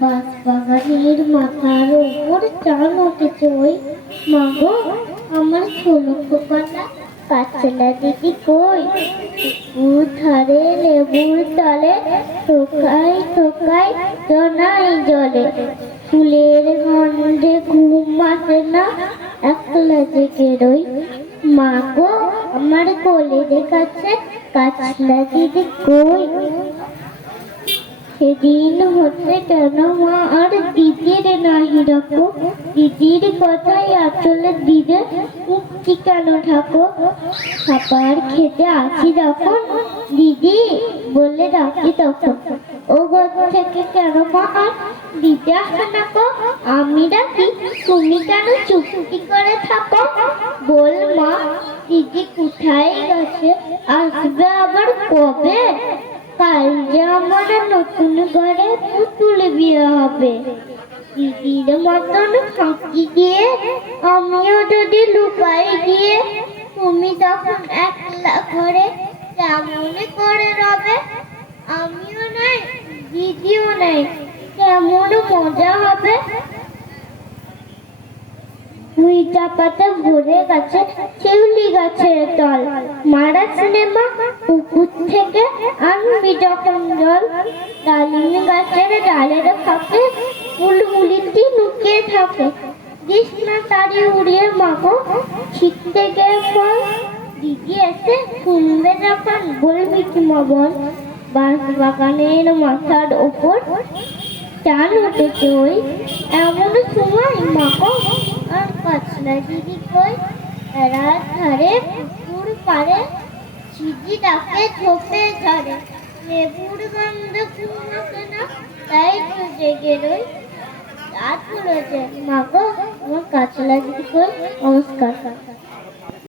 বাঁশবাগানের মাথার ওপর চান উঠেছে ওই। মা গো, আমার ছোট খোকাটা কাঁচলা দিদি কই? পুকুর ধারে লেবুর তলে টোকাই টোকাই জনাই জলে। ফুলের গন্ধে ঘুম আসে না, একলা জেগে রই। মা গো, আমার কোলে দেখাচ্ছে কাঁচলা দিদি কই? সেদিন হতে কেন মা আর দিদির নাহি রাখো? দিদির কথাই আসলে দিদে মুক্তি কেন থাকো? খাবার খেতে আসি যখন দিদি বলে ডাকি তখন ও ঘর থেকে কেন মা আর দিদি আসে না গো? আমি ডাকি তুমি কেন চুপটি করে থাকো? বল মা, দিদি কোথায় গেছে? আসবে আবার কবে? কাল যে আমার নতুন ঘরে পুতুল বিয়ে হবে। দিদির মতন ফাঁকি দিয়ে আমিও যদি লুকাই গিয়ে, তুমি তখন একলা ঘরে কেমন করে রবে? আমিও নাই, দিদিও নাই, কেমন মজা হবে। ভুঁইটা পাতা ভরে গেছে শিউলি গাছের তল। মারা সিনেমা পুকুর থেকে আনবি যখন জল। ডালিম গাছের ডালের ফাঁকে বুলবুলিটি লুকিয়ে থাকে। দিস না তাড়ি উড়িয়ে মাগো, ছিটতে গিয়ে ফল। দিদি এসে শুনবে যখন বলবি কি মা বল। বাঁশবাগানের মাথার ওপর চান উঠেছে ওই। এমন সময় মাগো, আর কাঁচলা দিদি কই? রাত ধারে পুকুর পাড়ে ঝিঝি ডাকে ঝোপে ঝাড়ে। লেবুর গন্ধ ঘুম আসে না, তাই তো জেগে রই। রাত হলো যে, মাগো, আমার কাঁচলা দিদি কই? নমস্কার।